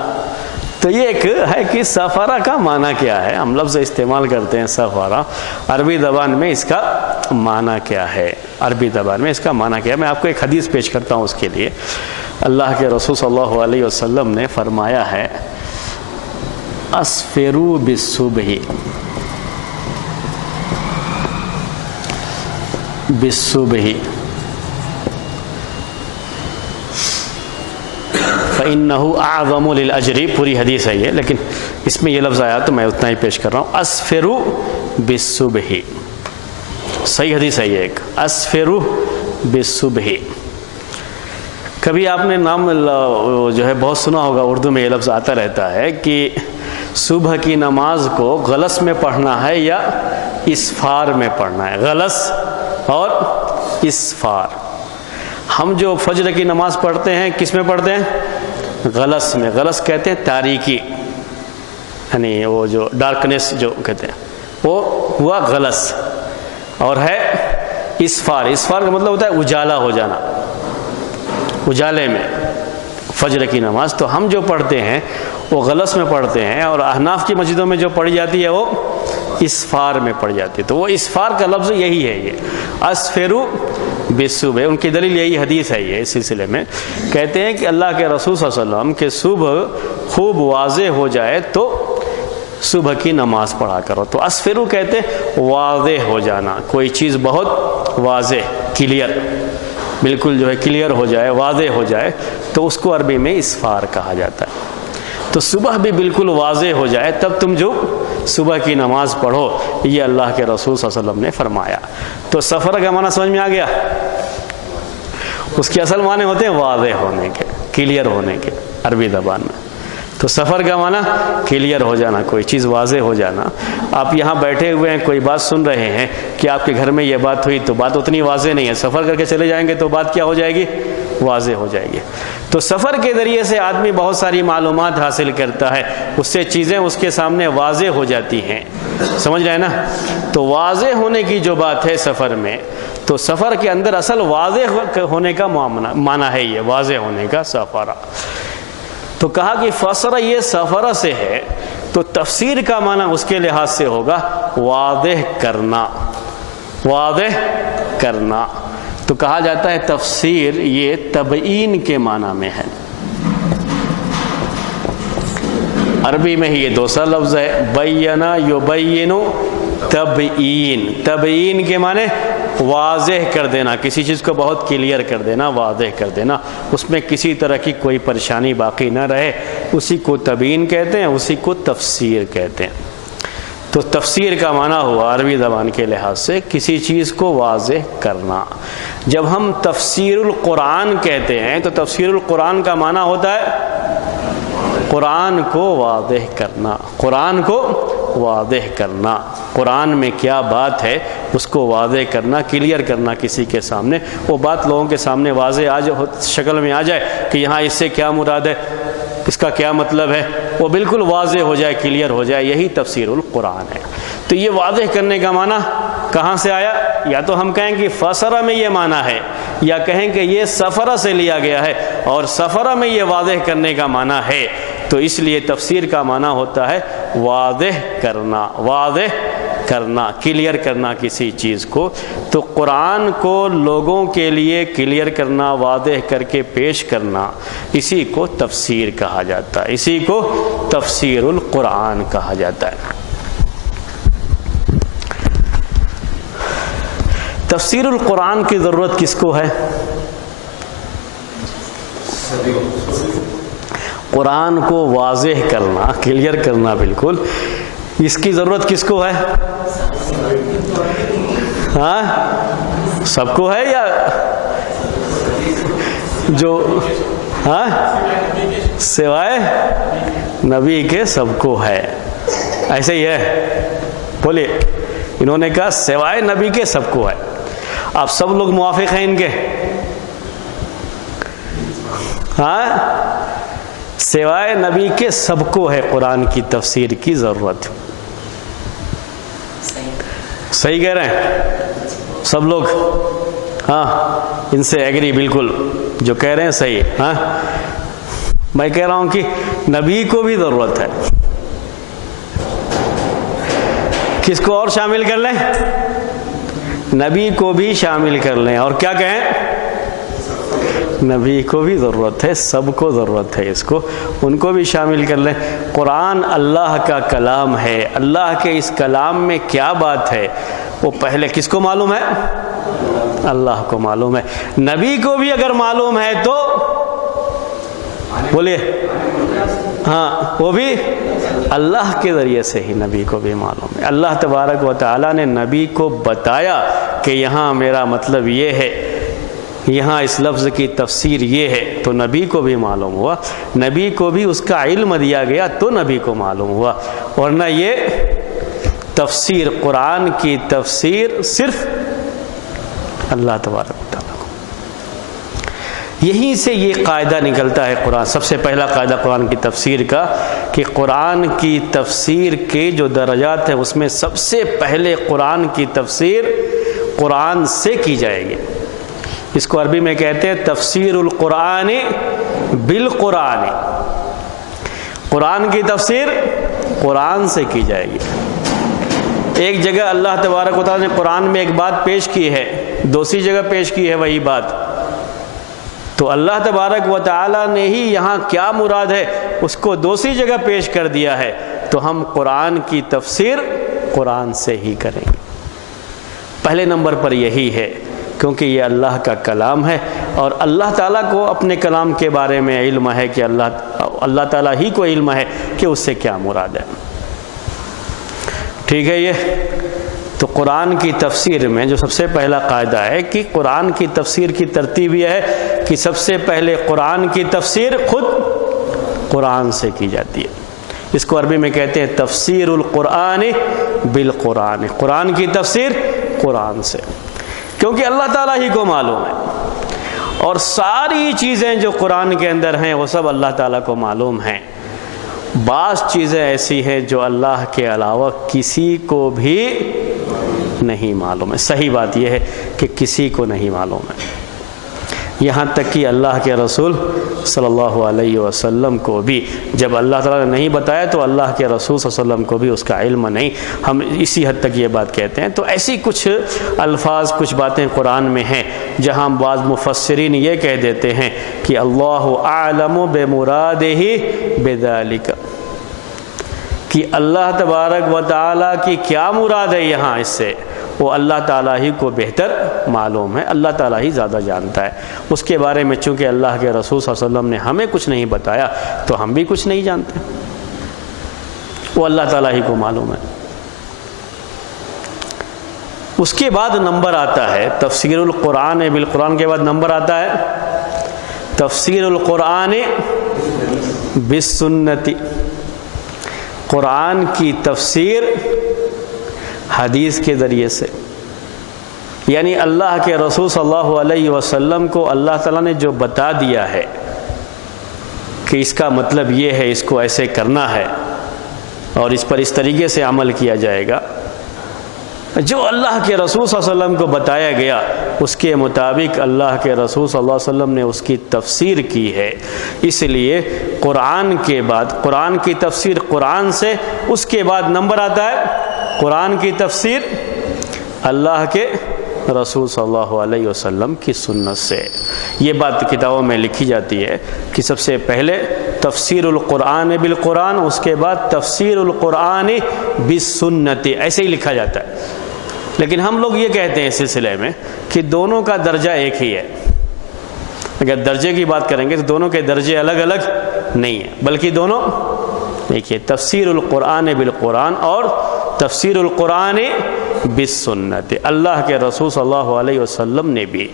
تو یہ ایک ہے کہ سفارہ کا معنی کیا ہے۔ ہم لفظ استعمال کرتے ہیں سفارہ، عربی زبان میں اس کا معنی کیا ہے عربی زبان میں، اس کا معنی کیا ہے؟ میں آپ کو ایک حدیث پیش کرتا ہوں اس کے لیے۔ اللہ کے رسول صلی اللہ علیہ وسلم نے فرمایا ہے اسفروا بالصبح فَإِنَّهُ أَعْظَمُ لِلْأَجْرِ، پوری حدیث ہے یہ، لیکن اس میں یہ لفظ آیا تو میں اتنا ہی پیش کر رہا ہوں۔ اسفروا بالصبح، صحیح حدیث ہے یہ ایک، اسفروا بالصبح۔ کبھی آپ نے نام جو ہے بہت سنا ہوگا، اردو میں یہ لفظ آتا رہتا ہے کہ صبح کی نماز کو غلس میں پڑھنا ہے یا اسفار میں پڑھنا ہے، غلس اور اسفار۔ ہم جو فجر کی نماز پڑھتے ہیں کس میں پڑھتے ہیں؟ غلس میں۔ غلس کہتے ہیں تاریکی، یعنی وہ جو ڈارکنیس جو کہتے ہیں وہ ہوا غلس، اور ہے اسفار۔ اسفار کا مطلب ہوتا ہے اجالا ہو جانا، اجالے میں فجر کی نماز۔ تو ہم جو پڑھتے ہیں وہ غلس میں پڑھتے ہیں، اور احناف کی مسجدوں میں جو پڑھی جاتی ہے وہ اسفار میں پڑھی جاتی ہے۔ تو وہ اسفار کا لفظ یہی ہے، یہ اسفروا بالصبح۔ ان کی دلیل یہی حدیث ہے، یہ اس سلسلے میں کہتے ہیں کہ اللہ کے رسول صلی اللہ علیہ وسلم کہ صبح خوب واضح ہو جائے تو صبح کی نماز پڑھا کرو۔ تو اسفروا کہتے ہیں واضح ہو جانا، کوئی چیز بہت واضح، کلیئر، بالکل جو ہے کلیئر ہو جائے، واضح ہو جائے، تو اس کو عربی میں اسفار کہا جاتا ہے۔ تو صبح بھی بالکل واضح ہو جائے تب تم جو صبح کی نماز پڑھو، یہ اللہ کے رسول صلی اللہ علیہ وسلم نے فرمایا۔ تو سفر کا معنی سمجھ میں آ گیا؟ اس کے اصل معنی ہوتے ہیں واضح ہونے کے، کلیئر ہونے کے عربی زبان میں۔ تو سفر کا معنی کلیئر ہو جانا، کوئی چیز واضح ہو جانا۔ آپ یہاں بیٹھے ہوئے ہیں، کوئی بات سن رہے ہیں کہ آپ کے گھر میں یہ بات ہوئی، تو بات اتنی واضح نہیں ہے، سفر کر کے چلے جائیں گے تو بات کیا ہو جائے گی؟ واضح ہو جائے گی۔ تو سفر کے ذریعے سے آدمی بہت ساری معلومات حاصل کرتا ہے، اس سے چیزیں اس کے سامنے واضح ہو جاتی ہیں، سمجھ رہے ہیں نا؟ تو واضح ہونے کی جو بات ہے سفر میں، تو سفر کے اندر اصل واضح ہونے کا معنی ہے، یہ واضح ہونے کا سفر۔ تو کہا کہ فسر یہ سفر سے ہے، تو تفسیر کا معنی اس کے لحاظ سے ہوگا واضح کرنا، واضح کرنا۔ تو کہا جاتا ہے تفسیر یہ تبیین کے معنی میں ہے، عربی میں ہی یہ دوسرا لفظ ہے، بینا یبین تبیین۔ تبیین کے معنی واضح کر دینا، کسی چیز کو بہت کلیئر کر دینا، واضح کر دینا، اس میں کسی طرح کی کوئی پریشانی باقی نہ رہے، اسی کو تبیین کہتے ہیں، اسی کو تفسیر کہتے ہیں۔ تو تفسیر کا معنی ہوا عربی زبان کے لحاظ سے کسی چیز کو واضح کرنا۔ جب ہم تفسیر القرآن کہتے ہیں تو تفسیر القرآن کا معنی ہوتا ہے قرآن کو واضح کرنا، قرآن کو واضح کرنا، قرآن میں کیا بات ہے اس کو واضح کرنا، کلیئر کرنا کسی کے سامنے، وہ بات لوگوں کے سامنے واضح شکل میں آ جائے کہ یہاں اس سے کیا مراد ہے، اس کا کیا مطلب ہے، وہ بالکل واضح ہو جائے، کلیئر ہو جائے، یہی تفسیر القرآن ہے۔ تو یہ واضح کرنے کا معنی کہاں سے آیا؟ یا تو ہم کہیں کہ فسرہ میں یہ معنی ہے، یا کہیں کہ یہ سفرہ سے لیا گیا ہے، اور سفرہ میں یہ واضح کرنے کا معنی ہے۔ تو اس لیے تفسیر کا معنی ہوتا ہے واضح کرنا، واضح کرنا، کلیئر کرنا کسی چیز کو۔ تو قرآن کو لوگوں کے لیے کلیئر کرنا، واضح کر کے پیش کرنا، اسی کو تفسیر کہا جاتا ہے، اسی کو تفسیر القرآن کہا جاتا ہے۔ تفسیر القرآن کی ضرورت کس کو ہے؟ قرآن کو واضح کرنا، کلیئر کرنا بالکل، اس کی ضرورت کس کو ہے؟ ہاں سب کو ہے یا جو ہاں سوائے نبی کے سب کو ہے؟ ایسے ہی ہے، بولیے۔ انہوں نے کہا سوائے نبی کے سب کو ہے، آپ سب لوگ موافق ہیں ان کے؟ ہاں سوائے نبی کے سب کو ہے قرآن کی تفسیر کی ضرورت۔ صحیح کہہ رہے ہیں سب لوگ؟ ہاں ان سے ایگری، بالکل جو کہہ رہے ہیں صحیح۔ ہاں میں کہہ رہا ہوں کہ نبی کو بھی ضرورت ہے، کس کو اور شامل کر لیں؟ نبی کو بھی شامل کر لیں، اور کیا کہیں؟ نبی کو بھی ضرورت ہے، سب کو ضرورت ہے، اس کو ان کو بھی شامل کر لیں۔ قرآن اللہ کا کلام ہے، اللہ کے اس کلام میں کیا بات ہے وہ پہلے کس کو معلوم ہے؟ اللہ کو معلوم ہے۔ نبی کو بھی اگر معلوم ہے تو بولیے ہاں، وہ بھی اللہ کے ذریعے سے ہی نبی کو بھی معلوم ہے۔ اللہ تبارک و تعالیٰ نے نبی کو بتایا کہ یہاں میرا مطلب یہ ہے، یہاں اس لفظ کی تفسیر یہ ہے، تو نبی کو بھی معلوم ہوا، نبی کو بھی اس کا علم دیا گیا تو نبی کو معلوم ہوا، ورنہ یہ تفسیر، قرآن کی تفسیر صرف اللہ تبارک و تعالیٰ کو۔ یہیں سے یہ قاعدہ نکلتا ہے قرآن، سب سے پہلا قاعدہ قرآن کی تفسیر کا، کہ قرآن کی تفسیر کے جو درجات ہیں اس میں سب سے پہلے قرآن کی تفسیر قرآن سے کی جائے گی۔ اس کو عربی میں کہتے ہیں تفسیر القرآن بالقرآن، قرآن کی تفسیر قرآن سے کی جائے گی۔ ایک جگہ اللہ تبارک و تعالیٰ نے قرآن میں ایک بات پیش کی ہے، دوسری جگہ پیش کی ہے وہی بات، تو اللہ تبارک و تعالیٰ نے ہی یہاں کیا مراد ہے اس کو دوسری جگہ پیش کر دیا ہے، تو ہم قرآن کی تفسیر قرآن سے ہی کریں گے۔ پہلے نمبر پر یہی ہے، کیونکہ یہ اللہ کا کلام ہے، اور اللہ تعالیٰ کو اپنے کلام کے بارے میں علم ہے کہ اللہ تعالیٰ ہی کو علم ہے کہ اس سے کیا مراد ہے۔ ٹھیک ہے، یہ تو قرآن کی تفسیر میں جو سب سے پہلا قاعدہ ہے کہ قرآن کی تفسیر کی ترتیب یہ ہے کہ سب سے پہلے قرآن کی تفسیر خود قرآن سے کی جاتی ہے۔ اس کو عربی میں کہتے ہیں تفسیر القرآن بالقرآن، قرآن کی تفسیر قرآن سے، کیونکہ اللہ تعالیٰ ہی کو معلوم ہے، اور ساری چیزیں جو قرآن کے اندر ہیں وہ سب اللہ تعالیٰ کو معلوم ہیں۔ بعض چیزیں ایسی ہیں جو اللہ کے علاوہ کسی کو بھی نہیں معلوم ہے۔ صحیح بات یہ ہے کہ کسی کو نہیں معلوم ہے، یہاں تک کہ اللہ کے رسول صلی اللہ علیہ وسلم کو بھی جب اللہ تعالیٰ نے نہیں بتایا تو اللہ کے رسول صلی اللہ علیہ وسلم کو بھی اس کا علم نہیں۔ ہم اسی حد تک یہ بات کہتے ہیں۔ تو ایسی کچھ الفاظ، کچھ باتیں قرآن میں ہیں جہاں بعض مفسرین یہ کہہ دیتے ہیں کہ اللہ اعلم بمرادہ بذالک، کہ اللہ تبارک و تعالیٰ کی کیا مراد ہے یہاں اس سے، وہ اللہ تعالیٰ ہی کو بہتر معلوم ہے، اللہ تعالیٰ ہی زیادہ جانتا ہے اس کے بارے میں۔ چونکہ اللہ کے رسول صلی اللہ علیہ وسلم نے ہمیں کچھ نہیں بتایا تو ہم بھی کچھ نہیں جانتے، وہ اللہ تعالیٰ ہی کو معلوم ہے۔ اس کے بعد نمبر آتا ہے تفسیر القرآن بالقرآن، کے بعد نمبر آتا ہے تفسیر القرآن بالسنت، قرآن کی تفسیر حدیث کے ذریعے سے، یعنی اللہ کے رسول صلی اللہ علیہ وسلم کو اللہ تعالیٰ نے جو بتا دیا ہے کہ اس کا مطلب یہ ہے، اس کو ایسے کرنا ہے اور اس پر اس طریقے سے عمل کیا جائے گا، جو اللہ کے رسول صلی اللہ علیہ وسلم کو بتایا گیا اس کے مطابق اللہ کے رسول صلی اللہ علیہ وسلم نے اس کی تفسیر کی ہے۔ اس لیے قرآن کے بعد قرآن کی تفسیر قرآن سے، اس کے بعد نمبر آتا ہے قرآن کی تفسیر اللہ کے رسول صلی اللہ علیہ وسلم کی سنت سے۔ یہ بات کتابوں میں لکھی جاتی ہے کہ سب سے پہلے تفسیر القرآن بالقرآن، اس کے بعد تفسیر القرآن بالسنت، ایسے ہی لکھا جاتا ہے۔ لیکن ہم لوگ یہ کہتے ہیں اس سلسلے میں کہ دونوں کا درجہ ایک ہی ہے۔ اگر درجے کی بات کریں گے تو دونوں کے درجے الگ الگ نہیں ہیں، بلکہ دونوں ایک ہی، تفسیر القرآن بالقرآن اور تفسیر القرآن بالسنت۔ اللہ کے رسول صلی اللہ علیہ وسلم نے بھی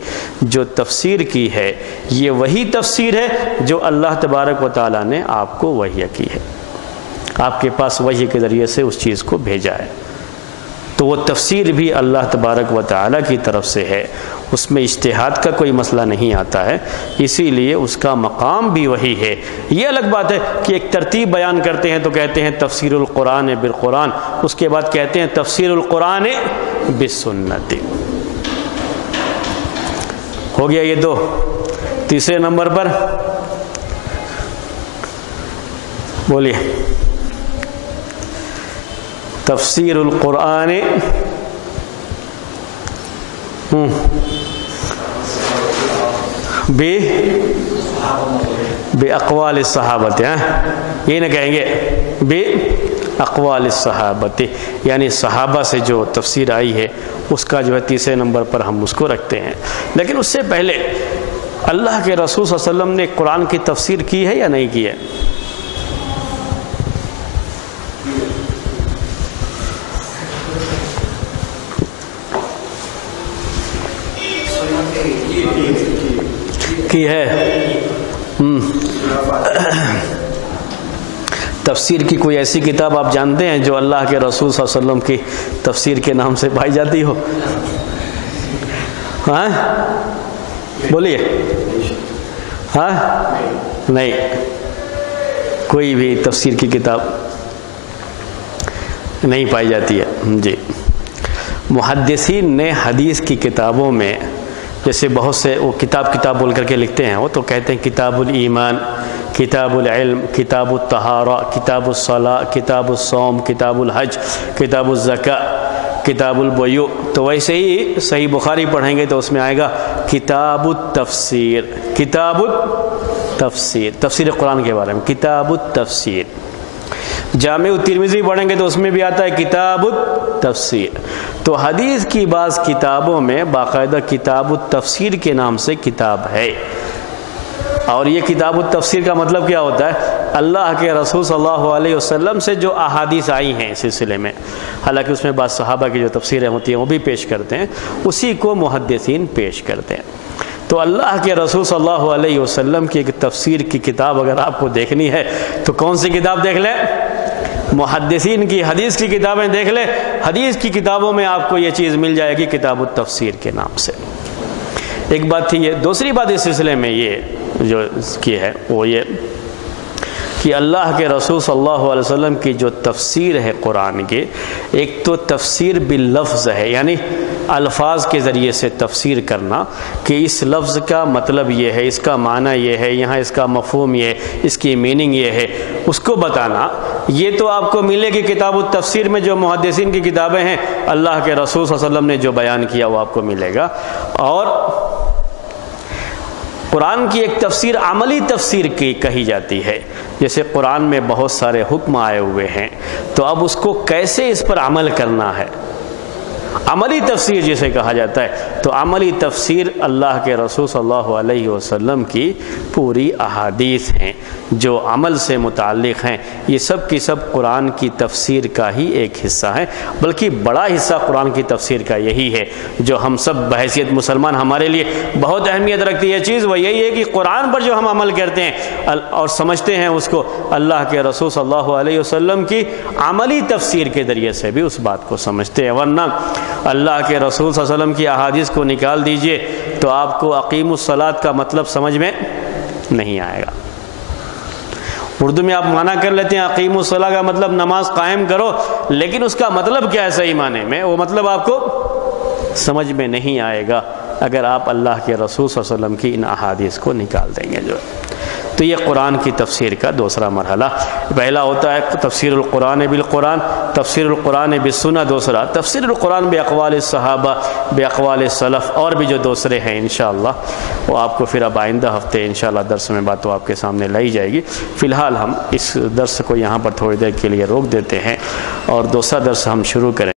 جو تفسیر کی ہے یہ وہی تفسیر ہے جو اللہ تبارک و تعالیٰ نے آپ کو وحی کی ہے، آپ کے پاس وحی کے ذریعے سے اس چیز کو بھیجا ہے، تو وہ تفسیر بھی اللہ تبارک و تعالیٰ کی طرف سے ہے، اس میں اجتہاد کا کوئی مسئلہ نہیں آتا ہے، اسی لیے اس کا مقام بھی وہی ہے۔ یہ الگ بات ہے کہ ایک ترتیب بیان کرتے ہیں تو کہتے ہیں تفسیر القرآن بالقرآن، اس کے بعد کہتے ہیں تفسیر القرآن بالسنت۔ ہو گیا یہ دو۔ تیسرے نمبر پر بولیے تفسیر القرآن بے اقوال صحابت، یہ نہ کہیں گے بے اقوال صحابت، یعنی صحابہ سے جو تفسیر آئی ہے اس کا جو ہے تیسرے نمبر پر ہم اس کو رکھتے ہیں۔ لیکن اس سے پہلے اللہ کے رسول صلی اللہ علیہ وسلم نے قرآن کی تفسیر کی ہے یا نہیں کی ہے؟ کی ہے۔ تفسیر کی کوئی ایسی کتاب آپ جانتے ہیں جو اللہ کے رسول صلی اللہ علیہ وسلم کی تفسیر کے نام سے پائی جاتی ہو؟ ہاں بولیے۔ ہاں نہیں، کوئی بھی تفسیر کی کتاب نہیں پائی جاتی ہے۔ جی، محدثین نے حدیث کی کتابوں میں جیسے بہت سے وہ کتاب بول کر کے لکھتے ہیں، وہ تو کہتے ہیں کتاب الایمان، کتاب العلم، کتاب الطہارہ، کتاب الصلاۃ، کتاب الصوم، کتاب الحج، کتاب الزکاۃ، کتاب البیوع۔ تو ویسے ہی صحیح بخاری پڑھیں گے تو اس میں آئے گا کتاب التفسیر، کتاب التفسیر، تفسیر قرآن کے بارے میں کتاب التفسیر۔ جامع الترمذی پڑھیں گے تو اس میں بھی آتا ہے کتاب التفسیر۔ تو حدیث کی بعض کتابوں میں باقاعدہ کتاب التفسیر کے نام سے کتاب ہے، اور یہ کتاب التفسیر کا مطلب کیا ہوتا ہے؟ اللہ کے رسول صلی اللہ علیہ وسلم سے جو احادیث آئی ہیں اس سلسلے میں، حالانکہ اس میں بعض صحابہ کی جو تفسیریں ہوتی ہیں وہ بھی پیش کرتے ہیں، اسی کو محدثین پیش کرتے ہیں۔ تو اللہ کے رسول صلی اللہ علیہ وسلم کی ایک تفسیر کی کتاب اگر آپ کو دیکھنی ہے تو کون سی کتاب دیکھ لیں؟ محدثین کی حدیث کی کتابیں دیکھ لیں۔ حدیث کی کتابوں میں آپ کو یہ چیز مل جائے گی کتاب التفسیر کے نام سے۔ ایک بات تھی یہ۔ دوسری بات اس سلسلے میں یہ جو کی ہے وہ یہ کہ اللہ کے رسول صلی اللہ علیہ وسلم کی جو تفسیر ہے قرآن کی، ایک تو تفسیر باللفظ ہے، یعنی الفاظ کے ذریعے سے تفسیر کرنا کہ اس لفظ کا مطلب یہ ہے، اس کا معنی یہ ہے، یہاں اس کا مفہوم یہ ہے، اس کی میننگ یہ ہے، اس کو بتانا۔ یہ تو آپ کو ملے گی کتاب التفسیر میں، جو محدثین کی کتابیں ہیں، اللہ کے رسول صلی اللہ علیہ وسلم نے جو بیان کیا وہ آپ کو ملے گا۔ اور قرآن کی ایک تفسیر عملی تفسیر کی کہی جاتی ہے، جیسے قرآن میں بہت سارے حکم آئے ہوئے ہیں، تو اب اس کو کیسے اس پر عمل کرنا ہے، عملی تفسیر جسے کہا جاتا ہے۔ تو عملی تفسیر اللہ کے رسول صلی اللہ علیہ وسلم کی پوری احادیث ہیں جو عمل سے متعلق ہیں، یہ سب کی سب قرآن کی تفسیر کا ہی ایک حصہ ہے، بلکہ بڑا حصہ قرآن کی تفسیر کا یہی ہے جو ہم سب بحیثیت مسلمان ہمارے لیے بہت اہمیت رکھتی ہے چیز، وہ یہی ہے کہ قرآن پر جو ہم عمل کرتے ہیں اور سمجھتے ہیں اس کو، اللہ کے رسول صلی اللہ علیہ وسلم کی عملی تفسیر کے ذریعے سے بھی اس بات کو سمجھتے ہیں۔ ورنہ اللہ کے رسول صلی اللہ علیہ وسلم کی احادیث کو نکال دیجئے تو آپ کو اقیم الصلاۃ کا مطلب سمجھ میں نہیں آئے گا۔ اردو میں آپ معنی کر لیتے ہیں اقیم الصلاۃ کا مطلب نماز قائم کرو، لیکن اس کا مطلب کیا ہے صحیح معنی میں، وہ مطلب آپ کو سمجھ میں نہیں آئے گا اگر آپ اللہ کے رسول صلی اللہ علیہ وسلم کی ان احادیث کو نکال دیں گے جو۔ تو یہ قرآن کی تفسیر کا دوسرا مرحلہ، پہلا ہوتا ہے تفسیر القرآن بالقرآن، تفسیر القرآن بالسنہ، دوسرا تفسیر القرآن باقوال الصحابہ، باقوال السلف، اور بھی جو دوسرے ہیں انشاءاللہ وہ آپ کو پھر اب آئندہ ہفتے انشاءاللہ درس میں بات تو آپ کے سامنے لائی جائے گی۔ فی الحال ہم اس درس کو یہاں پر تھوڑی دیر کے لیے روک دیتے ہیں اور دوسرا درس ہم شروع کریں۔